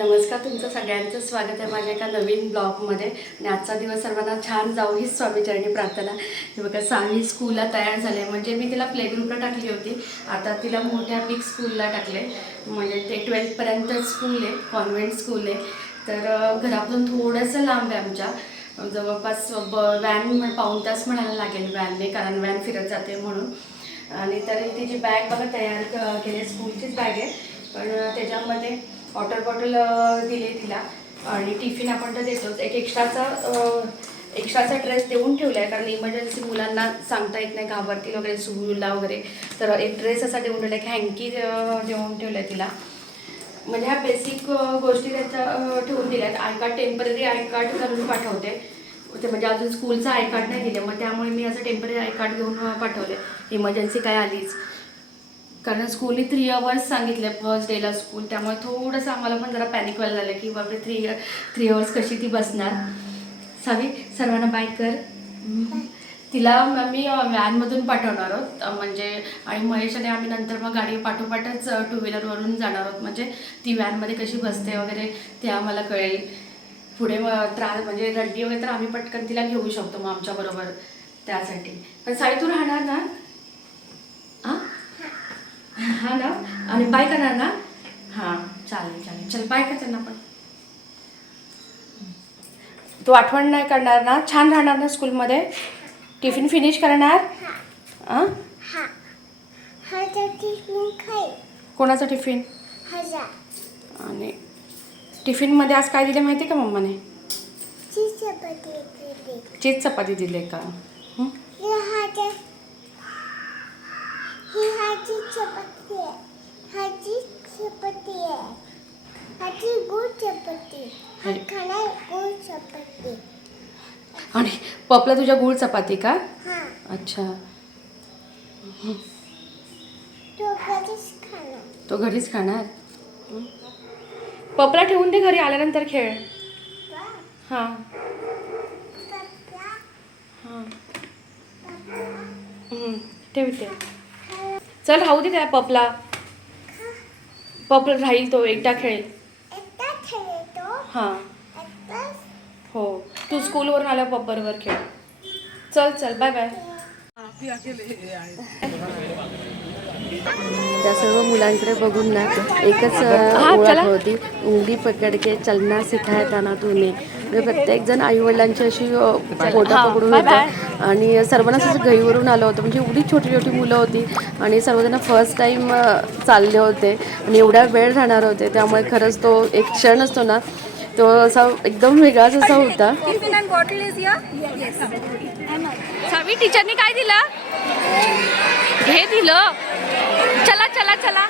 नमस्कार तुमचं सगळ्यांचं स्वागत आहे माझ्या एका नवीन ब्लॉगमध्ये. आणि आजचा दिवस सर्वांना छान जाऊ हीच स्वामीचरणी प्रार्थना. हे बघा सामी स्कूलला तयार झाले. म्हणजे मी तिला प्लेग्रुपला टाकली होती. आता तिला मोठ्या बिग स्कूलला टाकले. म्हणजे ते ट्वेल्थपर्यंत स्कूल आहे कॉन्व्हेंट स्कूल आहे. तर घरापासून थोडंसं लांब आहे आमच्या. जवळपास ब वॅन म्हण- पाऊण तास म्हणायला लागेल वॅनने कारण वॅन फिरत जाते म्हणून. आणि तर तिची बॅग बघा तयार केली स्कूलचीच बॅग आहे. पण त्याच्यामध्ये वॉटर बॉटल दिली तिला. आणि टिफिन आपण तर देतोच. एक एक्स्ट्राचा एक्स्ट्राचा ड्रेस देऊन ठेवला आहे कारण इमर्जन्सी मुलांना सांगता येत नाही घाबरतील वगैरे सुला वगैरे. तर एक ड्रेस असा देऊन ठेवला आहे हँकी देऊन ठेवला आहे तिला. म्हणजे ह्या बेसिक गोष्टी त्याच्या ठेवून दिल्यात. I card temporary I card करून पाठवते. ते म्हणजे अजून स्कूलचं आय कार्ड नाही दिलं. मग त्यामुळे मी असं टेंपररी आय कार्ड घेऊन पाठवले. इमर्जन्सी काय आलीच. कारण स्कूलने थ्री अवर्स सांगितले फर्स्ट डेला स्कूल त्यामुळे थोडंसं आम्हाला पण जरा पॅनिक व्हायला झालं की बापरे थ्री थ्री अवर्स कशी ती बसणार? सावी सर्वांना बाय कर. तिला म- व्हॅनमधून पाठवणार आहोत. म्हणजे आणि महेश आणि आम्ही नंतर मग गाडी पाठोपाठच टू व्हीलरवरून जाणार आहोत. म्हणजे ती व्हॅनमध्ये कशी बसते वगैरे ते आम्हाला कळेल. पुढे त्रास म्हणजे रड्डी वगैरे तर आम्ही पटकन तिला घेऊ शकतो मग आमच्याबरोबर त्यासाठी. पण साई तू राहणार ना? हा ना? आणि बाय करणार ना? हां. चालेल चालेल. चल बाय कर त्यांना पण. तू आठवण नाही करणार ना? छान राहणार ना स्कूलमध्ये? टिफिन फिनिश करणार? हां. हा. हजार टिफिन खाई. कोणाचा टिफिन? हजार आणि टिफिनमध्ये आज काय दिले माहिती आहे का मम्माने? ची चपाती दिली. चीज चपाती दिले का हं? ही हजार ही हाजी चपाती आहे हाजी चपाती आहे हाजी गुळ चपाती हा हाजी- खाणार गुळ चपाती आणि पपला तुझ्या गुळ चपाती का? हा. अच्छा. तो घरीच खाणार? पपला ठेवून दे घरी आल्यानंतर खेळ. हां. हां. ठेवते चल राहू दे त्या पपला. पप राहील तो एकटा खेळेल. हां. हो. तू स्कूलवरून आल्यावर पप बरोबर खेळ. चल चल. बाय बाय त्या सर्व मुलांकडे बघून ना एकच ओळख. होती. उंगली पकड के चलना सिखाया ना तुम्ही म्हणजे प्रत्येक जण आई वडिलांची अशी फोटो पकडून होतं आणि सर्वांनाच असं घरीवरून आलं होतं. म्हणजे एवढी छोटी छोटी मुलं होती. आणि सर्वजण फर्स्ट टाईम चालले होते. आणि एवढा वेळ राहणार होते. त्यामुळे खरंच तो एक क्षण असतो ना तो असा एकदम वेगळाच असा होता. सावी टीचरने काय दिलं? हे दिलं. चला चला चला.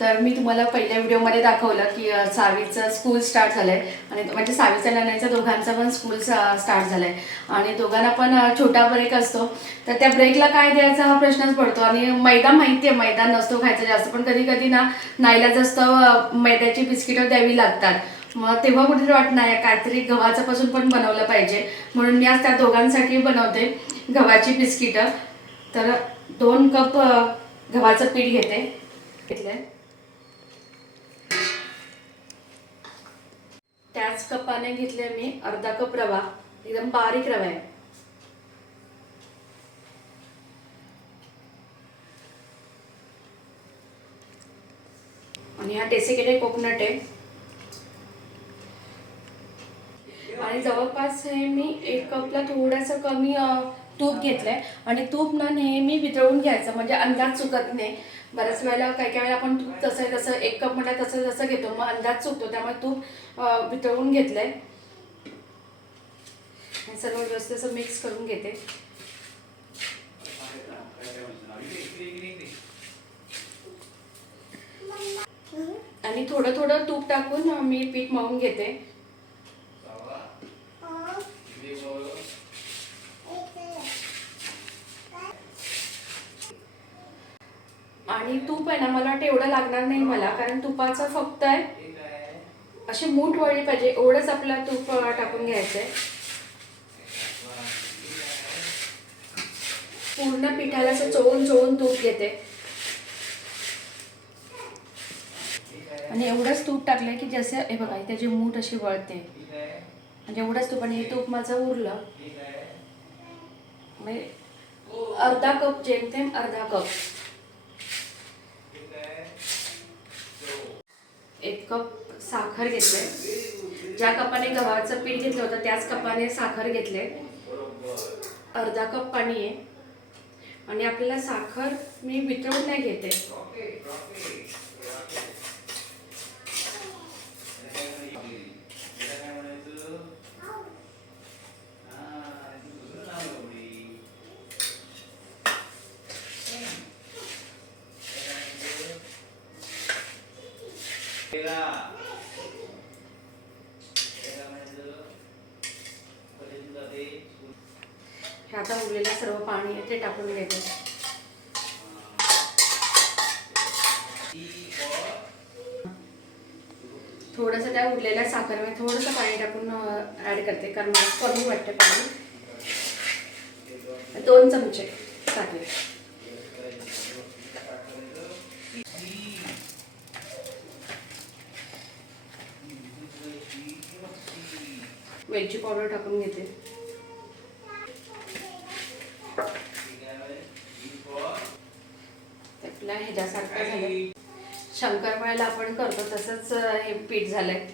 तर मी तुम्हाला पहिल्या व्हिडिओमध्ये दाखवलं की सावीचं स्कूल स्टार्ट झालंय. आणि म्हणजे सावीचा लढण्याचा दोघांचा पण स्कूल स्टार्ट झालाय. आणि दोघांना पण छोटा ब्रेक असतो. तर त्या ब्रेकला काय द्यायचा हा प्रश्नच पडतो. आणि मैदा माहिती आहे मैदा नसतो खायचा जास्त. पण कधी कधी ना नाईला जास्त मैद्याची बिस्किटं द्यावी लागतात. मग तेव्हा कुठेतरी वाटणार आहे काहीतरी गव्हाचं पासून पण बनवलं पाहिजे. म्हणून मी आज त्या दोघांसाठी बनवते गव्हाची बिस्किटं. तर दोन कप गव्हाचं पीठ घेते. घेतलंय. त्याच कपाने घेतले मी अर्धा कप रवा. एकदम बारीक रवा आहे. आणि हा डेसिकेटेड कोकोनट आहे. आणि जवळपास हे मी एक कपला थोडंसं कमी तूप घेतलंय. आणि तूप ना नेहमी वितळून घ्यायचं म्हणजे अंदाज चुकत नाही. बऱ्याच वेळेला काही काही वेळेला आपण तूप तसं तसं एक कप म्हटलं तसं तसं घेतो मग अंदाज चुकतो त्यामुळे तूप वितळून घेतलंय. सर्व व्यवस्थित असं मिक्स करून घेते. आणि थोडं थोडं तूप टाकून मी पीठ मळून घेते. आणि तूप आहे ना मला वाटतं एवढं लागणार नाही मला कारण तुपाचं फक्त आहे. अशी मूठ वळली पाहिजे एवढंच आपला तूप टाकून घ्यायचं आहे पूर्ण पिठाला असं चोळून चोळून तूप घेते. आणि एवढंच तूप टाकलं की जसं हे बघा त्याची मूठ अशी वळते. म्हणजे एवढंच तूप आणि हे तूप माझं उरलं. म्हणजे अर्धा कप जेमतेम अर्धा कप. एक कप साखर घेतले. ज्या कपाने गव्हाचं पीठ घेतलं होतं त्याच कपाने साखर घेतले. अर्धा कप पाणी आहे. आणि आपल्याला साखर मी वितळून नाही घेते. हे आता उरलेलं सर्व पाणी ते टाकून घेते थोडंसं त्या उरलेल्या साखरमध्ये थोडंसं पाणी टाकून ॲड करते. कारण मला कमी वाटते पाणी. दोन चमचे साखर वेलची पावडर टाकून घेते. आपल्या ह्याच्यासारखं झालं. शंकरपाळ्याला आपण करतो तसंच हे पीठ झालंय.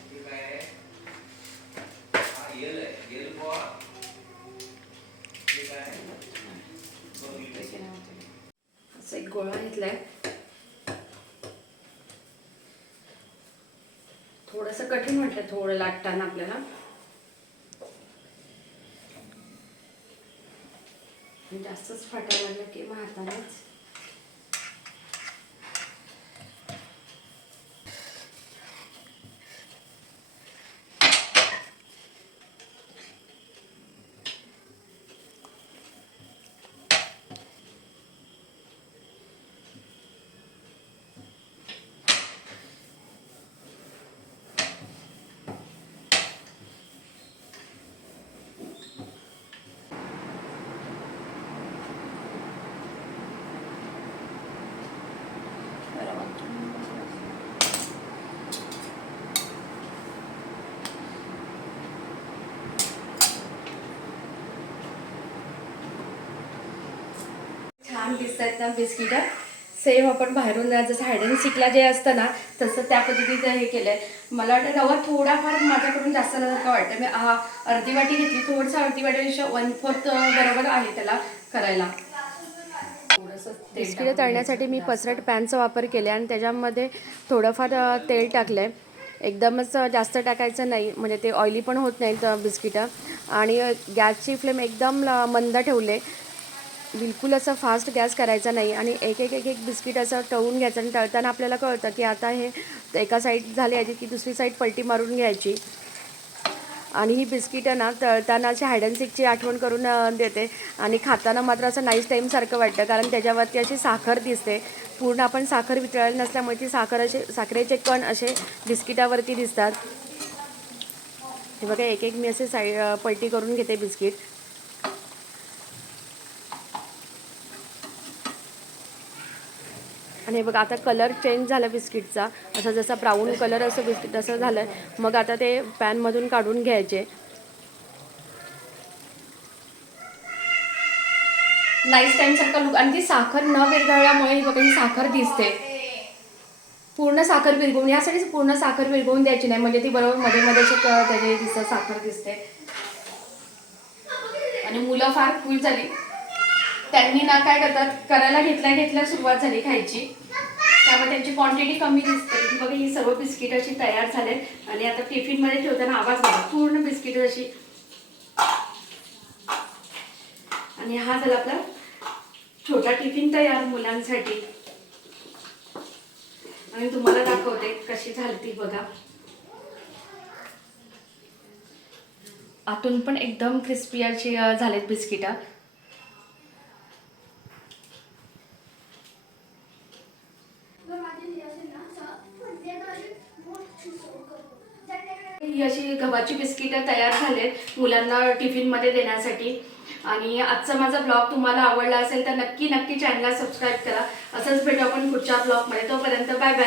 असं एक गोळा घेतलाय. थोडंसं कठीण म्हटलं थोडं लाटताना आपल्याला. जास्तच फाटा लागलं की मग हातानेच दिसत आहेत ना बिस्किट सेम आपण बाहेरून जसं हायड अँड सीकला जे असतं ना तसं त्या पद्धतीचं हे केलंय. मला वाटतं रवा थोडाफार माझ्याकडून जास्त का वाटतं मी हा अर्धी वाटी घेतली थोडंसं अर्धी वाटीपेक्षा वन फोर्थ बरोबर आहे त्याला करायला. बिस्किटं तळण्यासाठी मी पसरट पॅनचा वापर केला आणि त्याच्यामध्ये थोडंफार तेल टाकलं आहे एकदमच जास्त टाकायचं नाही. म्हणजे ते ऑइली पण होत नाहीत अ, बिस्किटं. आणि गॅसची फ्लेम एकदम मंद ठेवले बिलकुल असं फास्ट गॅस करायचा नाही आणि एक एक एक एक बिस्किट असं टळून घ्यायचं आणि टळताना आपल्याला कळतं की आता हे एका साईड झाली आहे की दुसरी साईड पलटी मारून घ्यायची. आणि ही बिस्किटं ना तळताना अशी हायड अँड सीकची आठवण करून देते. आणि खाताना मात्र असं नाईस टाईमसारखं वाटतं कारण त्याच्यावरती अशी साखर दिसते. पूर्ण आपण साखर वितळलेली नसल्यामुळे ती साखर असे साखरेचे कण असे बिस्किटावरती दिसतात. हे बघा एक एक मी असे साईड पलटी करून घेते बिस्किट. आणि हे बघा आता कलर चेंज झाला बिस्किटचा. असं जसा ब्राऊन कलर असं बिस्किट असं झालं मग आता ते पॅनमधून काढून घ्यायचे. नाईस टाइम लुक आणि ती साखर न विरघळल्यामुळे ही बघा ही साखर दिसते. पूर्ण साखर विरघळून यासाठीच पूर्ण साखर विरघळून द्यायची नाही. म्हणजे ती बरोबर मध्ये मध्ये त्याचे दिसत साखर दिसते. आणि मुलं फार फुल झाली. त्यांनी ना काय करतात करायला घेतल्या घेतल्या सुरुवात झाली खायची. त्यामुळे त्यांची क्वांटिटी कमी दिसते. ही बघा ही सर्व बिस्किट अशी तयार झाले आणि आता टिफिनमध्ये ठेवताना आवाज बघा. पूर्ण बिस्किट अशी. आणि हा झाला आपला छोटा टिफिन तयार मुलांसाठी. आणि तुम्हाला दाखवते कशी झाली ती बघा. आतून पण एकदम क्रिस्पी अशी झालेत बिस्किटं ही अशी गव्हाची बिस्किटं तयार झालेत मुलांना टिफिनमध्ये देण्यासाठी. आणि आजचा माझा ब्लॉग तुम्हाला आवडला असेल तर नक्की नक्की चॅनलला सबस्क्राईब करा. असंच भेटू आपण पुढच्या ब्लॉगमध्ये. तोपर्यंत बाय बाय